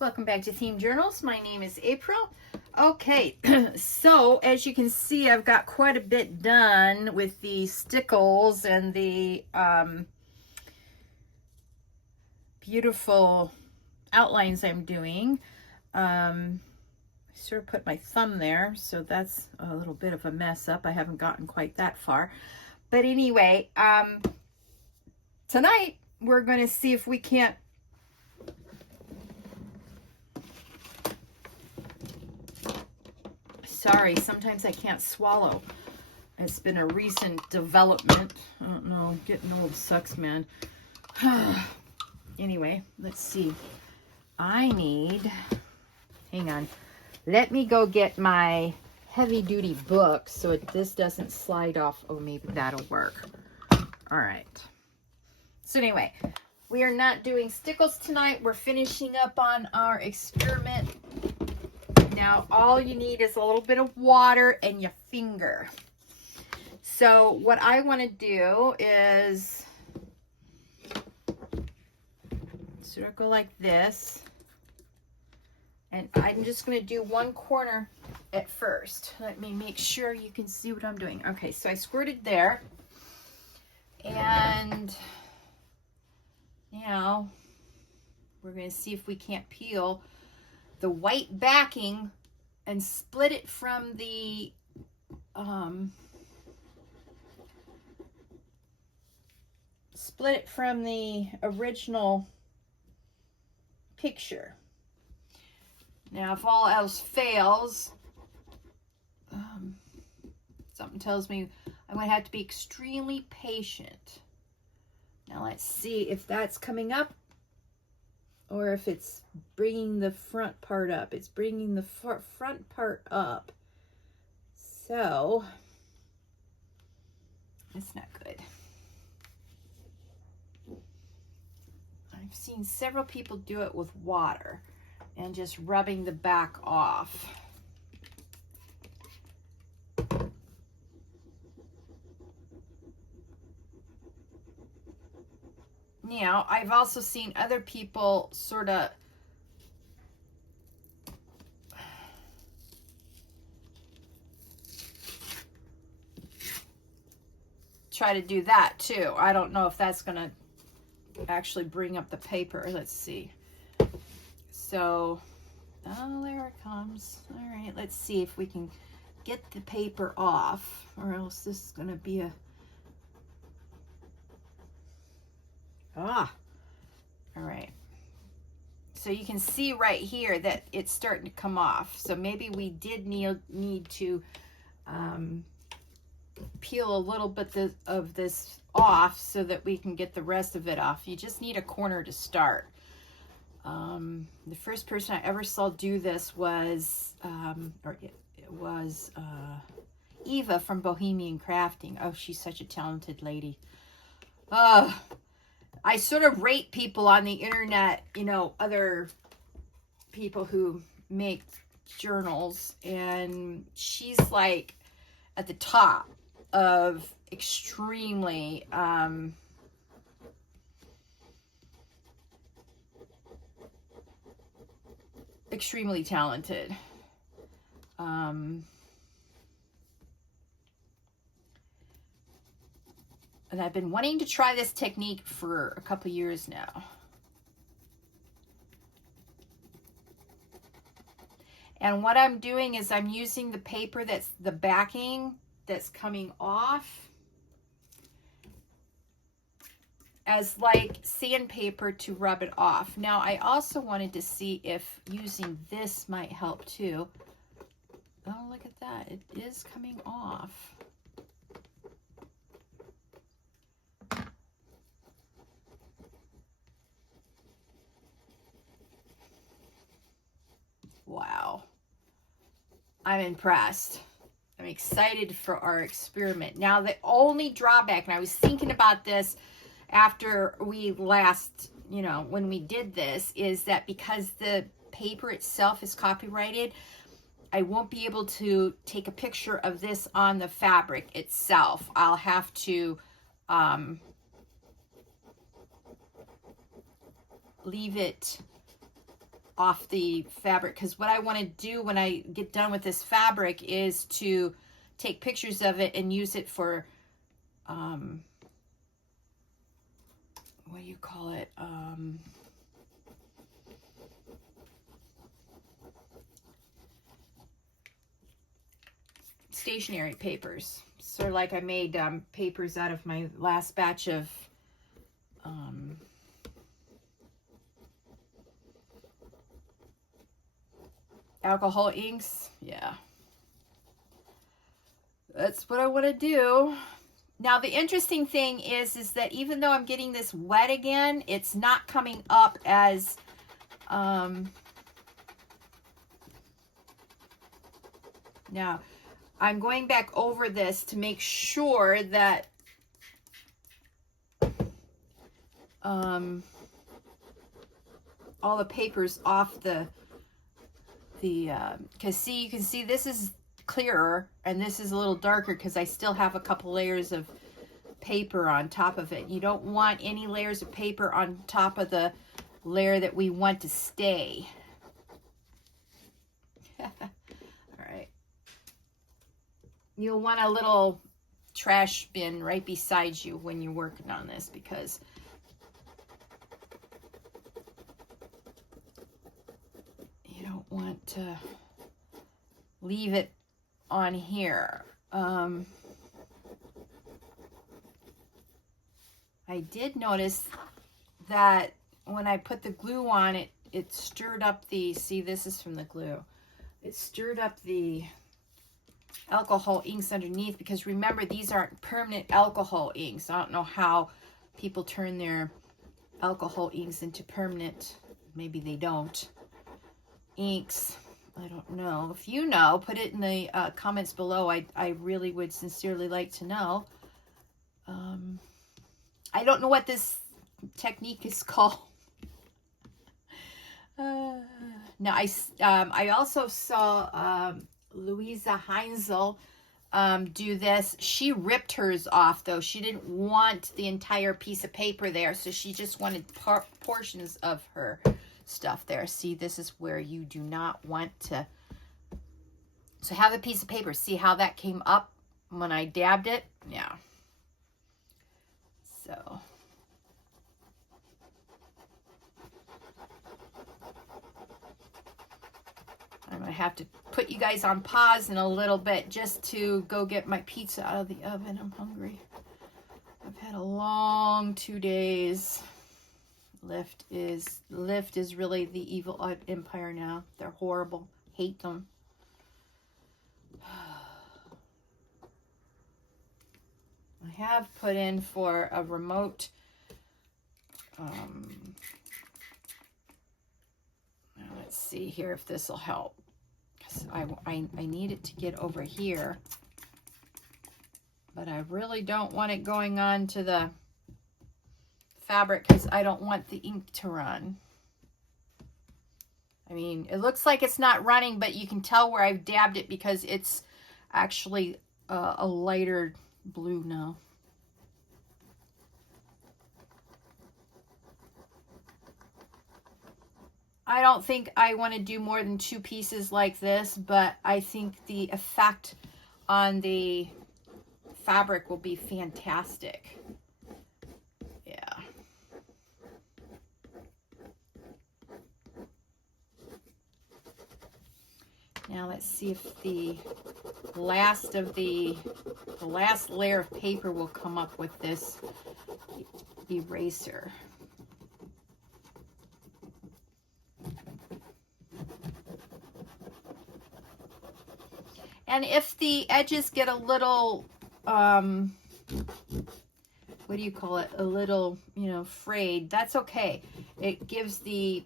Welcome back to Themed Journals. My name is April. Okay, so as you can see, I've got quite a bit done with the stickles and the beautiful outlines I'm doing. I sort of put my thumb there, so that's a little bit of a mess up. I haven't gotten quite that far. But anyway, tonight we're going to see if we can't Sorry, sometimes I can't swallow. It's been a recent development. I don't know, getting old sucks, man. Anyway, let's see. Hang on. Let me go get my heavy-duty book so this doesn't slide off. Oh, maybe that'll work. All right. So anyway, we are not doing stickles tonight. We're finishing up on our experiment. Now, all you need is a little bit of water and your finger. So what I want to do is sort of go like this. And I'm just going to do one corner at first. Let me make sure you can see what I'm doing. Okay, so I squirted there. And now we're going to see if we can't peel the white backing and split it from the original picture. Now, if all else fails, something tells me I'm going to have to be extremely patient. Now, let's see if that's coming up or if it's bringing the front part up. It's bringing the front part up. So, it's not good. I've seen several people do it with water and just rubbing the back off. Now, I've also seen other people sort of try to do that too. I don't know if that's going to actually bring up the paper. Let's see. So, oh, there it comes. All right, let's see if we can get the paper off, or else this is going to be a all right. So you can see right here that it's starting to come off. So maybe we did need to peel a little bit of this off so that we can get the rest of it off. You just need a corner to start. The first person I ever saw do this was, Eva from Bohemian Crafting. Oh, she's such a talented lady. I sort of rate people on the internet, you know, other people who make journals, and she's like at the top of extremely talented. And I've been wanting to try this technique for a couple years now. And what I'm doing is I'm using the paper that's the backing that's coming off as like sandpaper to rub it off. Now, I also wanted to see if using this might help too. Oh, look at that. It is coming off. Wow. I'm impressed. I'm excited for our experiment. Now, the only drawback, and I was thinking about this after we last, you know, when we did this, is that because the paper itself is copyrighted, I won't be able to take a picture of this on the fabric itself. I'll have to leave it off the fabric, because what I want to do when I get done with this fabric is to take pictures of it and use it for, what do you call it? Stationery papers. So like I made papers out of my last batch of alcohol inks. Yeah. That's what I want to do. Now the interesting thing is that even though I'm getting this wet again, it's not coming up as now I'm going back over this to make sure that all the paper's off the because see, you can see this is clearer and this is a little darker because I still have a couple layers of paper on top of it. You don't want any layers of paper on top of the layer that we want to stay. All right. You'll want a little trash bin right beside you when you're working on this, because you don't want to leave it on here. I did notice that when I put the glue on it, it stirred up the, see, this is from the glue. It stirred up the alcohol inks underneath, because remember, these aren't permanent alcohol inks. I don't know how people turn their alcohol inks into permanent, maybe they don't, inks. I don't know. If you know, put it in the comments below. I really would sincerely like to know. I don't know what this technique is called. Now, I also saw Louisa Heinzel do this. She ripped hers off, though. She didn't want the entire piece of paper there, so she just wanted portions of her stuff there. See, this is where you do not want to. So have a piece of paper. See how that came up when I dabbed it? Yeah. So I'm going to have to put you guys on pause in a little bit just to go get my pizza out of the oven. I'm hungry. I've had a long 2 days. Lyft is really the evil empire now. They're horrible. Hate them. I have put in for a remote let's see here if this will help. I need it to get over here, but I really don't want it going on to the fabric because I don't want the ink to run. I mean, it looks like it's not running, but you can tell where I've dabbed it because it's actually a lighter blue now. I don't think I want to do more than 2 pieces like this, but I think the effect on the fabric will be fantastic. Yeah. Now let's see if the last layer of paper will come up with this eraser. And if the edges get a little, what do you call it? A little, frayed, that's okay. It gives the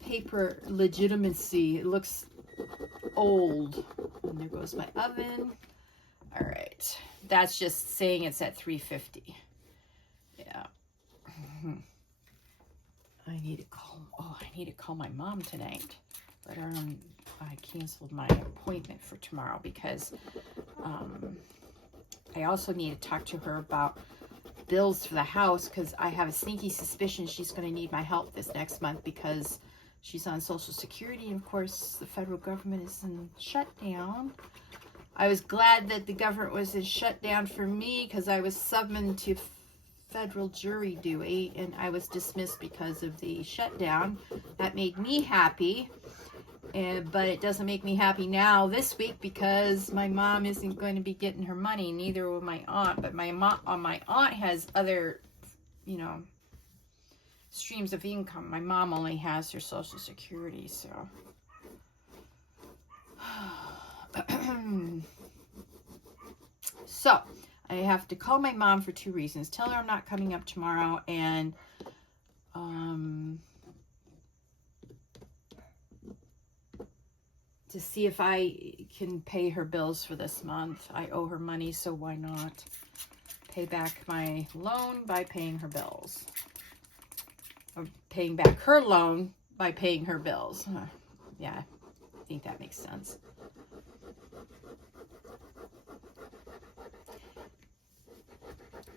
paper legitimacy. It looks old. And there goes my oven. All right. That's just saying it's at 350. Yeah. I need to call my mom tonight. But I canceled my appointment for tomorrow because I also need to talk to her about bills for the house, because I have a sneaky suspicion she's going to need my help this next month because she's on Social Security, and of course the federal government is in shutdown. I was glad that the government was in shutdown for me because I was summoned to federal jury duty and I was dismissed because of the shutdown. That made me happy, but it doesn't make me happy now this week because my mom isn't going to be getting her money. Neither will my aunt, but my aunt has other, you know, streams of income. My mom only has her Social Security, so. So, I have to call my mom for 2 reasons. Tell her I'm not coming up tomorrow, and to see if I can pay her bills for this month. I owe her money, so why not pay back my loan by paying her bills? Or paying back her loan by paying her bills. Yeah, I think that makes sense.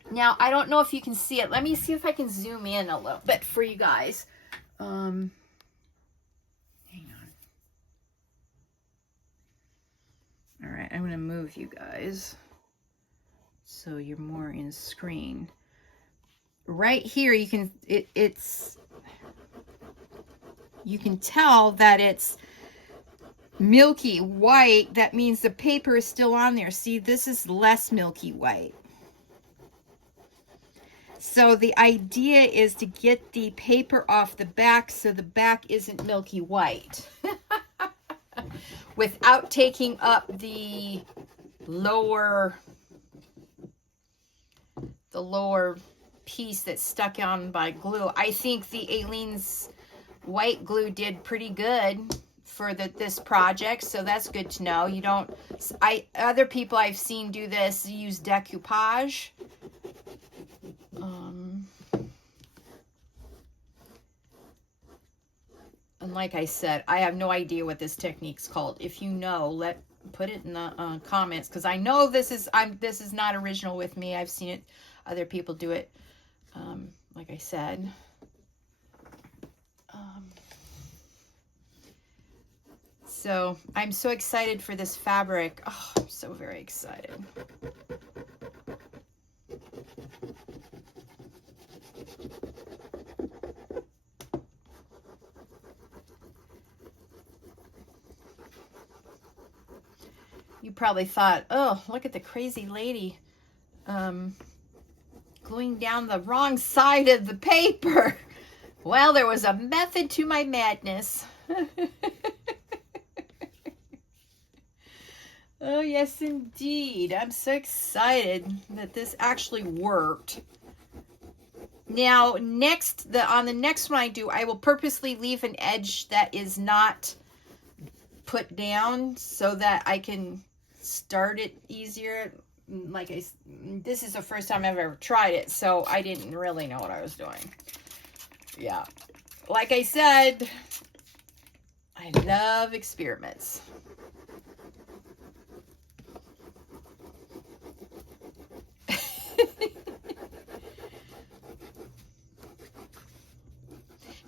Now, I don't know if you can see it. Let me see if I can zoom in a little bit for you guys. Hang on. All right, I'm going to move you guys so you're more in screen. Right here, you can you can tell that it's milky white. That means the paper is still on there. See, this is less milky white. So the idea is to get the paper off the back so the back isn't milky white without taking up the lower piece that's stuck on by glue. I think the Aleene's white glue did pretty good for this project, so that's good to know. You don't, other people I've seen do this use decoupage. And like I said, I have no idea what this technique's called. If you know, put it in the comments, because I know this is not original with me. I've seen it, other people do it. Like I said, so I'm so excited for this fabric. Oh, I'm so very excited. You probably thought, oh, look at the crazy lady gluing down the wrong side of the paper. Well, there was a method to my madness. Oh, yes, indeed. I'm so excited that this actually worked. Now, on the next one I do, I will purposely leave an edge that is not put down so that I can start it easier. This is the first time I've ever tried it, so I didn't really know what I was doing. Yeah. Like I said, I love experiments.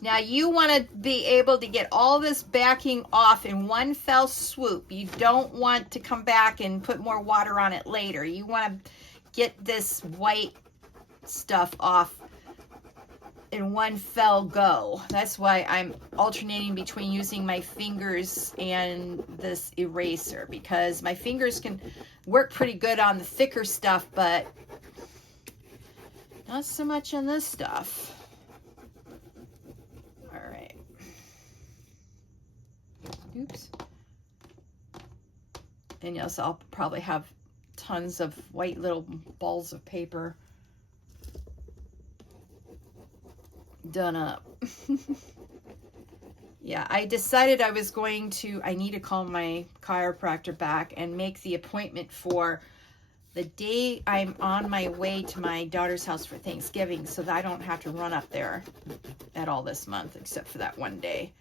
Now you want to be able to get all this backing off in one fell swoop. You don't want to come back and put more water on it later. You want to get this white stuff off in one fell go. That's why I'm alternating between using my fingers and this eraser, because my fingers can work pretty good on the thicker stuff, but not so much on this stuff. Oops. And yes, I'll probably have tons of white little balls of paper done up. Yeah, I decided I need to call my chiropractor back and make the appointment for the day I'm on my way to my daughter's house for Thanksgiving, so that I don't have to run up there at all this month, except for that one day.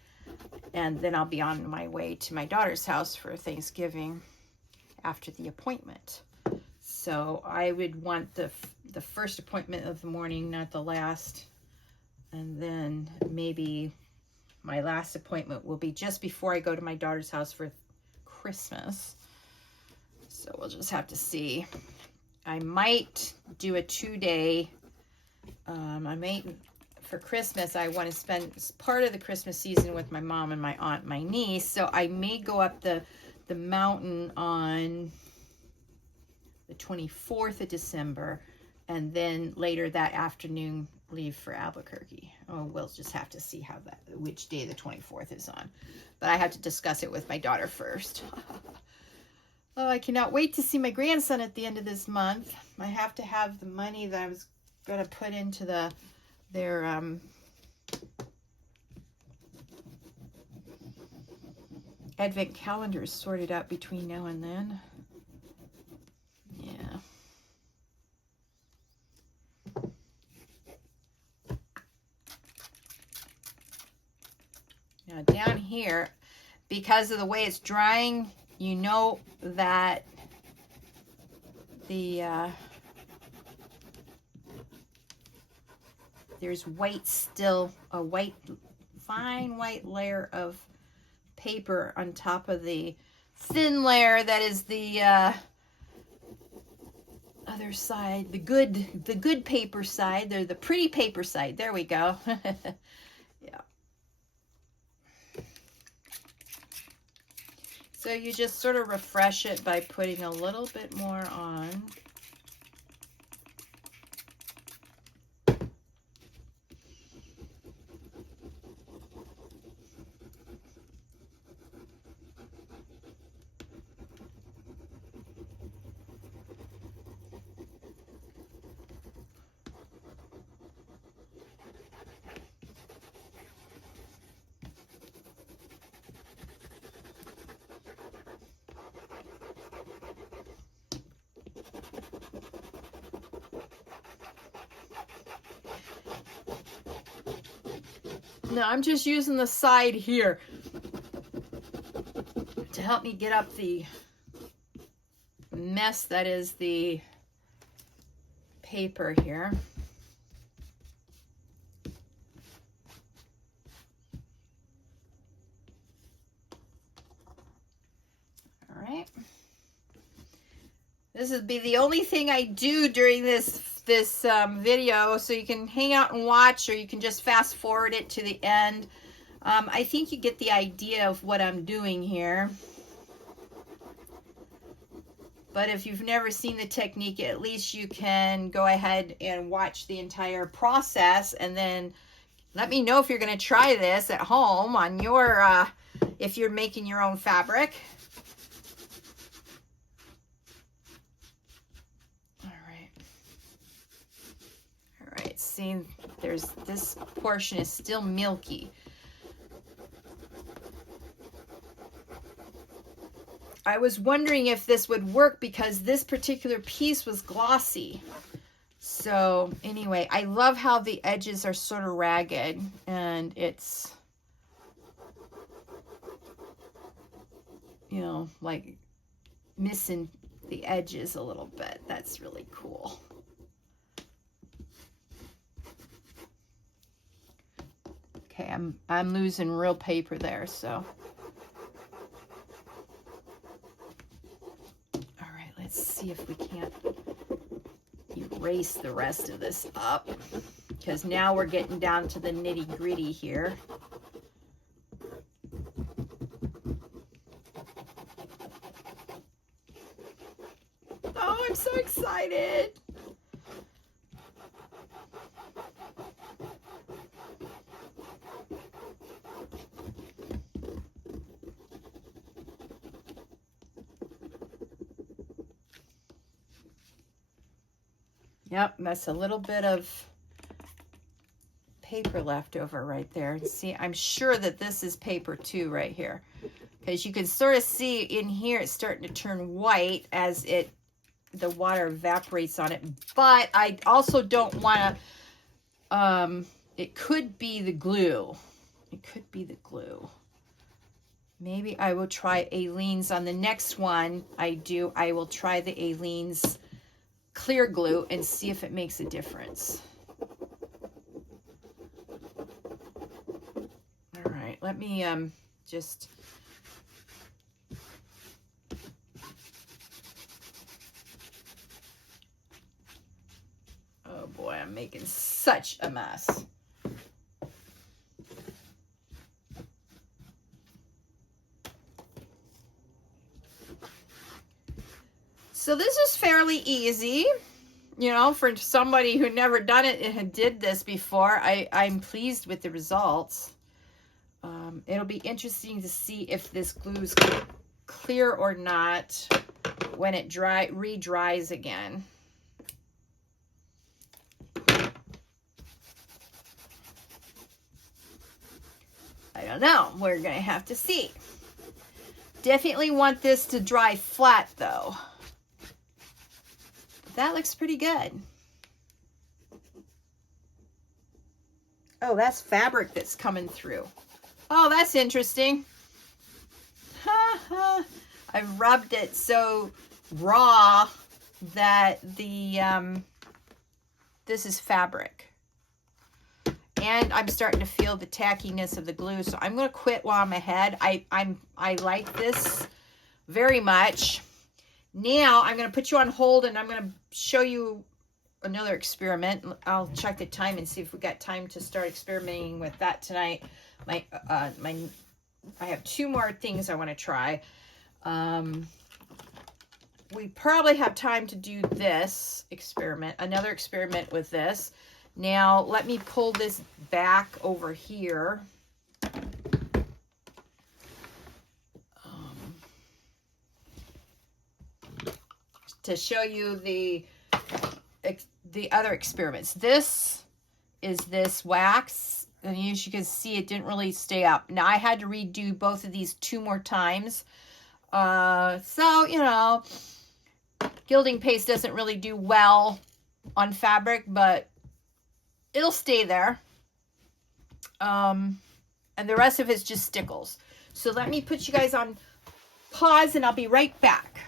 And then I'll be on my way to my daughter's house for Thanksgiving after the appointment. So I would want the first appointment of the morning, not the last. And then maybe my last appointment will be just before I go to my daughter's house for Christmas. So we'll just have to see. I might do a 2-day. For Christmas, I want to spend part of the Christmas season with my mom and my aunt, and my niece. So I may go up the mountain on the 24th of December, and then later that afternoon leave for Albuquerque. Oh, we'll just have to see which day the 24th is on. But I have to discuss it with my daughter first. Oh, I cannot wait to see my grandson at the end of this month. I have to have the money that I was going to put into their advent calendars sorted out between now and then. Yeah. Now down here, because of the way it's drying, you know that there's still a fine white layer of paper on top of the thin layer that is the other side, the good paper side. They're the pretty paper side. There we go. Yeah. So you just sort of refresh it by putting a little bit more on. No, I'm just using the side here to help me get up the mess that is the paper here. All right. This would be the only thing I do during this video, so you can hang out and watch, or you can just fast forward it to the end. I think you get the idea of what I'm doing here. But if you've never seen the technique, at least you can go ahead and watch the entire process, and then let me know if you're going to try this at home on your, if you're making your own fabric. See, this portion is still milky. I was wondering if this would work because this particular piece was glossy. So anyway, I love how the edges are sort of ragged, and it's, you know, like missing the edges a little bit. That's really cool. Okay, I'm losing real paper there, so. All right, let's see if we can't erase the rest of this up, because now we're getting down to the nitty-gritty here. Oh, I'm so excited. Yep, that's a little bit of paper left over right there. See, I'm sure that this is paper too right here, because you can sort of see in here it's starting to turn white as the water evaporates on it. But I also don't want to, it could be the glue. It could be the glue. Maybe I will try Aleene's on the next one I will try the Aleene's clear glue and see if it makes a difference. All right, let me just... Oh boy, I'm making such a mess. So this is fairly easy, you know, for somebody who never done it and did this before. I'm pleased with the results. It'll be interesting to see if this glue's clear or not when it re-dries again. I don't know. We're going to have to see. Definitely want this to dry flat, though. That looks pretty good. Oh, that's fabric that's coming through. Oh, that's interesting. I've rubbed it so raw that the this is fabric. And I'm starting to feel the tackiness of the glue, so I'm going to quit while I'm ahead. I like this very much. Now I'm going to put you on hold, and I'm going to show you another experiment. I'll check the time and see if we got time to start experimenting with that tonight. I have 2 more things I want to try. We probably have time to do this experiment, another experiment with this. Now, let me pull this back over here. To show you the other experiments. This is this wax. And as you can see, it didn't really stay up. Now, I had to redo both of these 2 more times. So, you know, gilding paste doesn't really do well on fabric, but it'll stay there. And the rest of it's just stickles. So let me put you guys on pause, and I'll be right back.